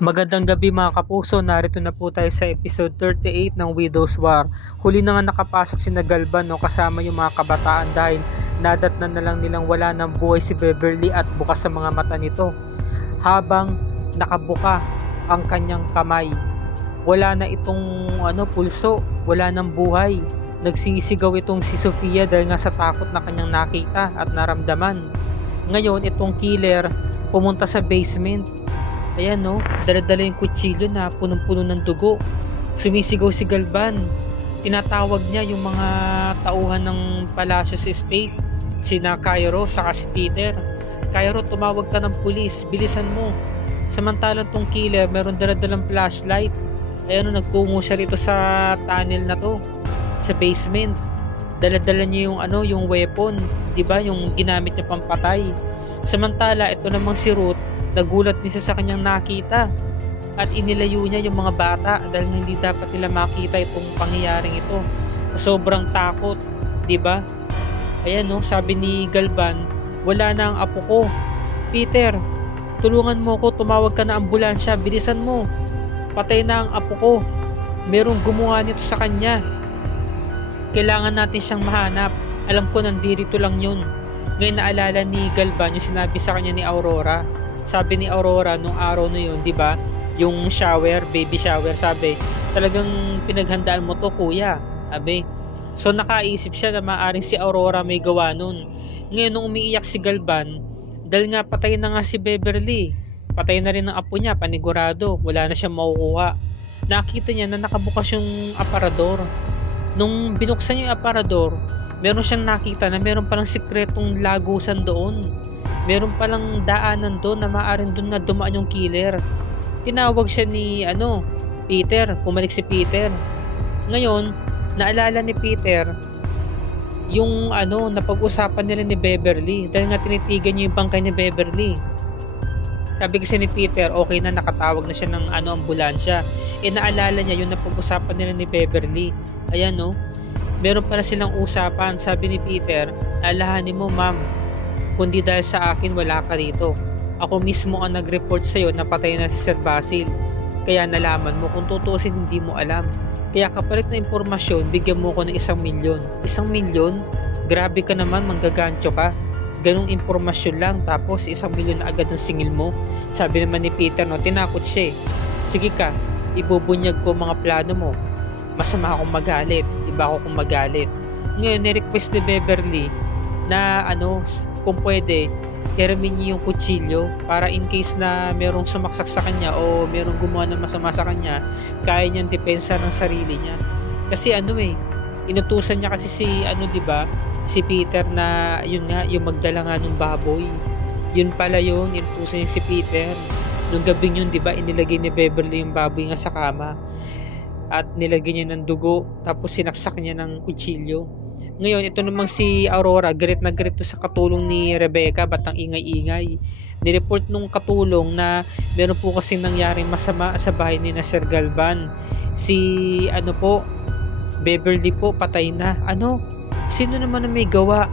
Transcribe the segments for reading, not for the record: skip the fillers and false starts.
Magandang gabi mga kapuso, narito na po tayo sa episode 38 ng Widow's War. Huli na nga nakapasok si Galban kasama yung mga kabataan dahil nadatnan na lang nilang wala ng buhay si Beverly at bukas sa mga mata nito. Habang nakabuka ang kanyang kamay, wala na itong pulso, wala ng buhay. Nagsisigaw itong si Sofia dahil nga sa takot na kanyang nakita at naramdaman. Ngayon itong killer pumunta sa basement. Ayan dala-dala yung kutsilyo na punong-puno ng dugo. Sumisigaw si Galban. Tinatawag niya yung mga tauhan ng Palacios Estate, sina Cairo saka si Peter. Cairo, tumawag ka ng pulis, bilisan mo. Samantalang tong killer meron dala-dalang flashlight. Ayan nagtungo siya rito sa tunnel na to, sa basement. Dala-dala niya yung weapon, 'di ba? Yung ginamit niya pampatay. Samantala ito namang si Ruth, nagulat din siya sa kanyang nakita at inilayo niya yung mga bata dahil hindi dapat nila makita itong pangyayaring ito. Sobrang takot, 'di ba? Ayan sabi ni Galban, wala na ang apo ko. Peter, tulungan mo ko, tumawag ka na ambulansya, bilisan mo. Patay na ang apo ko. Merong gumawa nito sa kanya. Kailangan natin siyang mahanap. Alam ko nandito lang yun. Ngayon naalala ni Galban yung sinabi sa kanya ni Aurora. Sabi ni Aurora nung araw na yun, 'di ba? Yung shower, baby shower, sabi, talagang pinaghandaan mo to, kuya. Sabi. So nakaisip siya na maaring si Aurora may gawa nun. Ngayon nung umiiyak si Galban, dahil nga patay na nga si Beverly, patay na rin ang apo niya, panigurado, wala na siyang makukuha. Nakita niya na nakabukas yung aparador. Nung binuksan niya yung aparador, meron siyang nakita na meron palang sikretong lagusan doon. Meron palang daanan doon na maaaring doon nga dumaan yung killer. Tinawag siya ni Peter, pumalik si Peter. Ngayon, naalala ni Peter yung napag-usapan nila ni Beverly dahil nga tinitigan niya yung bangkay ni Beverly. Sabi kasi ni Peter, okay na, nakatawag na siya ng ambulansya. Naalala niya yung napag-usapan nila ni Beverly. Ayan meron pala silang usapan. Sabi ni Peter, alahanin mo ma'am, kundi dahil sa akin wala ka rito. Ako mismo ang nag-report sa'yo na patay na si Sir Basil. Kaya nalaman mo, kung tutuusin hindi mo alam. Kaya kapalit na impormasyon, bigyan mo ko ng 1 milyon. 1 milyon? Grabe ka naman, manggagancho ka. Ganong impormasyon lang, tapos 1 milyon na agad ang singil mo. Sabi naman ni Peter, tinakot siya. Sige ka, ibubunyag ko mga plano mo. Masama akong magalit, iba ako kung magalit. Ngayon, ni-request ni Beverly na kung pwede, hiramin niya yung kutsilyo para in case na merong sumaksak sa kanya o merong gumawa ng masama sa kanya, kaya niyang depensa ng sarili niya. Kasi inutusan niya kasi si si Peter na yun nga, yung magdala nga ng baboy. Yun pala yun, inutusan niya si Peter. Nung gabing yun, 'di ba, inilagay ni Beverly yung baboy nga sa kama at nilagay niya ng dugo, tapos sinaksak niya ng kutsilyo. Ngayon, ito namang si Aurora, galit na galit to sa katulong ni Rebecca, ba't ang ingay-ingay. Nireport nung katulong na meron po kasi nangyaring masama sa bahay ni na Sir Galban. Si Beverly po, patay na. Sino naman na may gawa?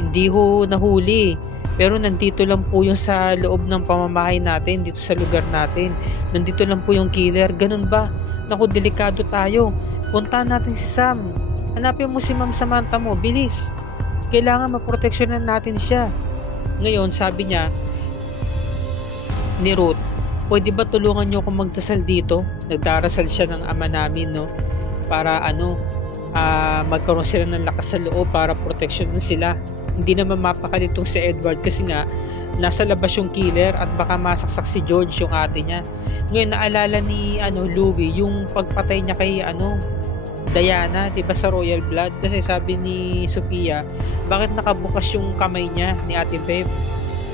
Hindi ho nahuli. Pero nandito lang po yung sa loob ng pamamahay natin, dito sa lugar natin. Nandito lang po yung killer. Ganun ba? Naku, delikado tayo. Puntahan natin si Sam. Hanapin mo si Ma'am Samantha mo, bilis. Kailangan maproteksyonan natin siya. Ngayon, sabi niya ni Ruth, pwede ba tulungan niyo akong magdasal dito? Nagdarasal siya ng ama namin, para magkaroon sila ng lakas sa loob para proteksyonan sila. Hindi naman mapakalitong si Edward kasi nga nasa labas yung killer at baka masaksak si George, yung ate niya. Ngayon, naalala ni Louie yung pagpatay niya kay Diana, 'di ba, sa Royal Blood? Kasi sabi ni Sofia, bakit nakabukas yung kamay niya ni Ate Bev?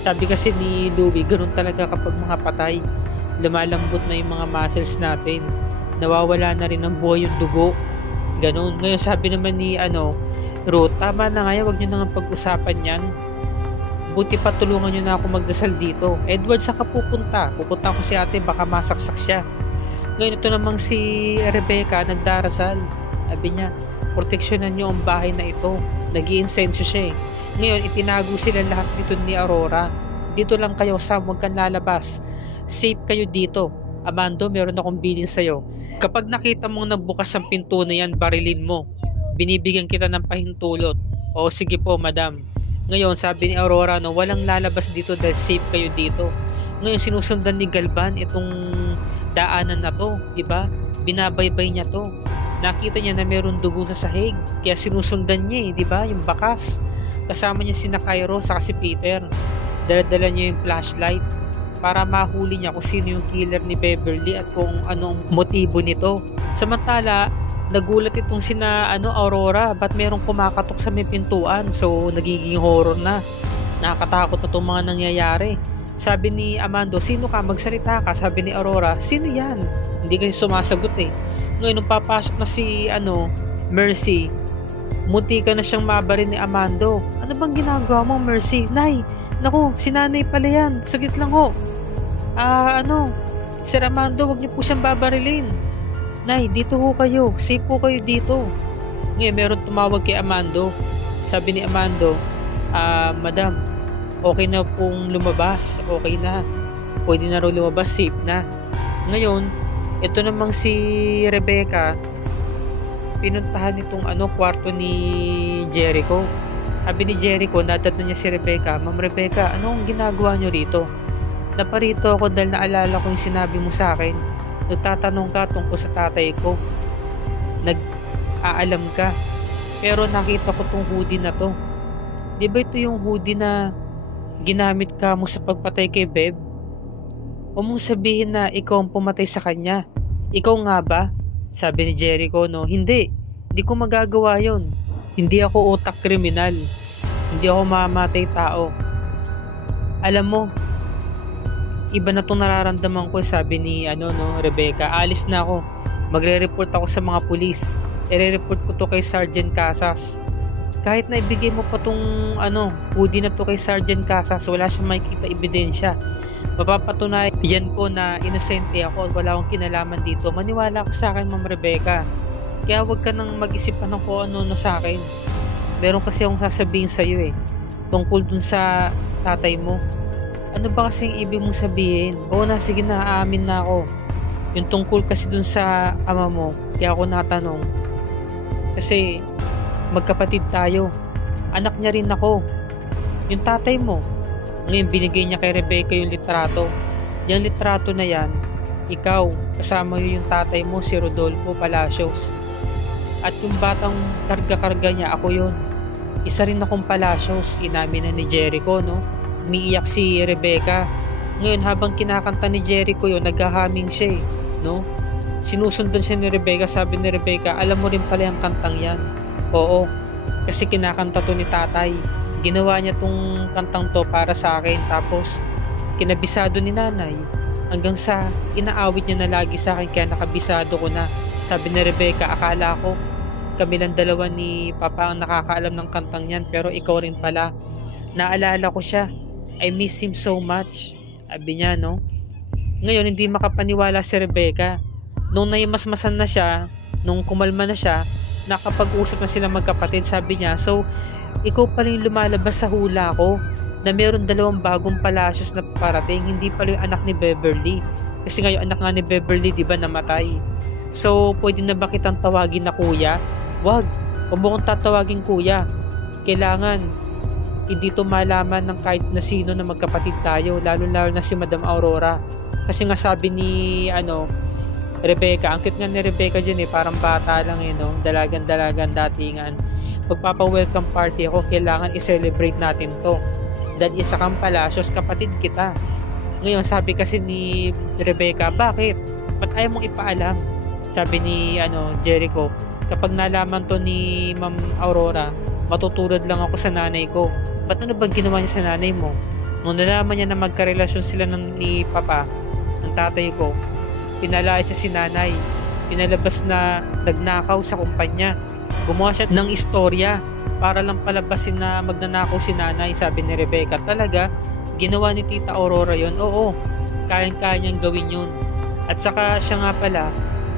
Sabi kasi ni Louie, ganun talaga kapag mga patay. Lumalambot na yung mga muscles natin. Nawawala na rin ng buhay yung dugo. Ganun. Ngayon, sabi naman ni Ruth, tama na nga yan, wag nyo na nga pag-usapan yan. Buti pa tulungan nyo na ako magdasal dito. Edward, saka pupunta? Pupunta ko si ate, baka masaksak siya. Ngayon, ito namang si Rebecca, nagdarasal. Sabi niya, proteksyonan niyo ang bahay na ito. Nag-i-insenso siya. Ngayon, itinago sila lahat dito ni Aurora. Dito lang kayo, Sam, huwag kang lalabas. Safe kayo dito. Amando, meron akong bilin sa'yo. Kapag nakita mong nagbukas ang pinto na yan, barilin mo. Binibigyan kita ng pahintulot. O sige po, madam. Ngayon, sabi ni Aurora, no, walang lalabas dito dahil safe kayo dito. Ngayon, sinusundan ni Galvan itong daanan na to, diba? Binabaybay niya to. Nakita niya na meron dugo sa sahig, kaya sinusundan niya diba? Yung bakas. Kasama niya sina Cairo sa si Peter. Dala-dala niya yung flashlight para mahuli niya kung sino yung killer ni Beverly at kung anong motibo nito. Samantala, nagulat itong sina Aurora, ba't merong kumakatok sa may pintuan? So nagiging horror na. Nakakatakot na itong mga nangyayari. Sabi ni Amando, sino ka? Magsalita ka. Sabi ni Aurora, sino yan? Hindi kasi sumasagot Ngayon nung papasok na si Mercy, munti ka na siyang mabaril ni Amando. Ano bang ginagawa mo, Mercy? Nay, naku, si nanay pala yan. Saglit lang ho. Sir Amando, wag niyo po siyang babarilin. Nay, dito ho kayo. Safe po kayo dito. Ngayon, meron tumawag kay Amando. Sabi ni Amando, Madam, okay na pong lumabas. Okay na. Pwede na rin lumabas. Safe na. Ngayon, ito namang si Rebecca, pinuntahan itong kwarto ni Jericho. Sabi ni Jericho, nadat na niya si Rebecca, Ma'am Rebecca, anong ginagawa niyo rito? Naparito ako dahil naalala ko yung sinabi mo sa akin. Nagtatanong ka tungkol sa tatay ko. Nag-aalam ka. Pero nakita ko tong hoodie na to. Di ba ito yung hoodie na ginamit ka mo sa pagpatay kay Beb? O mong sabihin na ikaw ang pumatay sa kanya. Ikaw nga ba? Sabi ni Jericho, no? Hindi ko magagawa yon. Hindi ako utak kriminal. Hindi ako mamamatay tao. Alam mo, iba na itong nararamdaman ko, sabi ni Rebecca. Alis na ako. Magre-report ako sa mga pulis. I-report ko to kay Sergeant Casas. Kahit na ibigay mo pa tong hoodie na to kay Sergeant Casas, wala siyang makikita ebidensya. Mapapatunayan ko na inosente ako at wala akong kinalaman dito. Maniwala ka sa akin, Ma'am Rebecca. Kaya huwag ka nang mag-isip pa ng kung ano sa akin. Meron kasi akong sasabihin sa'yo tungkol dun sa tatay mo. Ano ba kasing ibig mong sabihin? Oo na, sige na, aamin na ako. Yung tungkol kasi dun sa ama mo, kaya ako natanong. Kasi magkapatid tayo. Anak niya rin ako. Yung tatay mo, ngayon binigay niya kay Rebecca yung litrato. Yung litrato na yan, ikaw, kasama yung tatay mo, si Rodolfo Palacios. At yung batang karga-karga niya, ako yun. Isa rin akong Palacios, inamin na ni Jericho, no? Umiiyak si Rebecca. Ngayon, habang kinakanta ni Jericho yun, naghahaming siya, no? Sinusundan siya ni Rebecca, sabi ni Rebecca, alam mo rin pala yung kantang yan. Oo, kasi kinakanta to ni tatay. Ginawa niya tong kantang to para sa akin, tapos kinabisado ni nanay hanggang sa inaawit niya na lagi sa akin, kaya nakabisado ko na. Sabi ni Rebecca, akala ko kami lang dalawa ni Papa ang nakakaalam ng kantang yan, pero ikaw rin pala. Naalala ko siya, I miss him so much, sabi niya, no? Ngayon hindi makapaniwala si Rebecca. Nung naimasmasan na siya, nung kumalma na siya, nakapag-usap na sila magkapatid, sabi niya, so ikaw pala yung lumalabas sa hula ko na meron dalawang bagong Palacios na parating, hindi pala yung anak ni Beverly. Kasi nga yung anak nga ni Beverly, di ba, namatay. So, pwede na ba kitang tawagin na kuya? Wag mo kong tatawagin kuya. Kailangan hindi to malaman ng kahit na sino na magkapatid tayo, lalo-lalo na si Madam Aurora. Kasi nga sabi ni Rebecca, ang cute nga ni Rebecca dyan parang bata lang no? Dalagan-dalagan datingan. Magpapa-welcome party ako, kailangan i-celebrate natin to. Dahil isa kang Palacios, kapatid kita. Ngayon, sabi kasi ni Rebecca, bakit? Ba't ayaw mong ipaalam? Sabi ni Jericho, kapag nalaman to ni Ma'am Aurora, matutulad lang ako sa nanay ko. Ba't ano ba ginawa niya sa nanay mo? Nung nalaman niya na magkarelasyon sila ni Papa, ng tatay ko, pinalayas siya si nanay. Pinalabas na nagnakaw sa kumpanya. Gumawa siya ng istorya para lang palabasin na magnanakaw si nanay, sabi ni Rebecca. Talaga, ginawa ni Tita Aurora yon. Oo, kayang-kaya niyang gawin yun. At saka siya nga pala,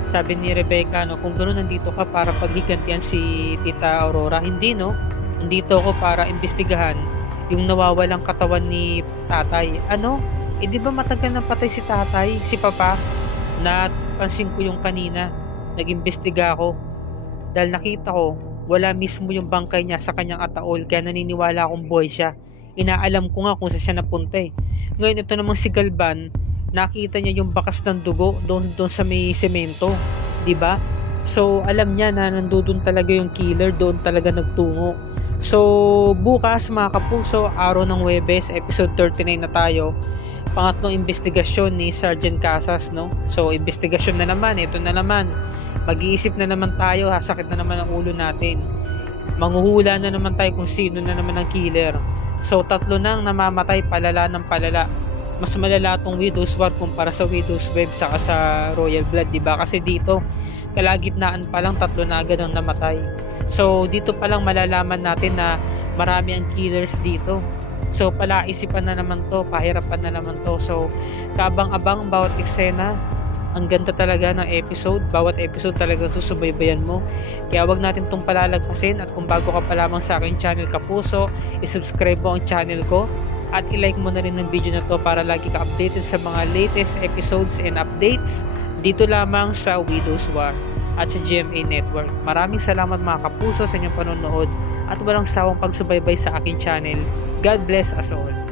sabi ni Rebecca, no, kung gano'n nandito ka para paghigantihan si Tita Aurora. Hindi, no? Nandito ako para imbestigahan yung nawawalang katawan ni tatay. Ano? Di ba matagal nang patay si tatay, si Papa? napansin ko yung kanina, nag-imbestiga ako dahil nakita ko wala mismo yung bangkay niya sa kanyang ataol, kaya naniniwala akong buhay siya. Inaalam ko nga kung saan siya napunta eh. Ngayon ito namang si Galban, nakita niya yung bakas ng dugo doon sa may semento, 'di ba? So alam niya na nandoon talaga yung killer, doon talaga nagtungo. So bukas mga kapuso, araw ng Huwebes, episode 39 na tayo. Pangatlong investigasyon ni Sergeant Casas, no? So investigasyon na naman, ito na naman. Mag-iisip na naman tayo, sakit na naman ang ulo natin. Manghuhula na naman tayo kung sino na naman ang killer. So 3 nang namamatay, palala ng palala. Mas malala tong Widow's War kumpara sa Widow's Web saka sa Royal Blood, diba? Kasi dito, kalagitnaan pa lang 3 na agad ang namatay. So dito pa lang malalaman natin na marami ang killers dito. So palaisipan na naman to, pahirapan na naman to. So kabang-abang bawat eksena. Ang ganda talaga ng episode. Bawat episode talaga susubaybayan mo. Kaya wag natin itong palalagpasin. At kung bago ka pa lamang sa aking channel Kapuso, isubscribe mo ang channel ko. At ilike mo na rin ang video na to para lagi ka updated sa mga latest episodes and updates dito lamang sa Widow's War at sa GMA Network. Maraming salamat mga Kapuso sa inyong panonood at walang sawang pagsubaybay sa aking channel. God bless us all.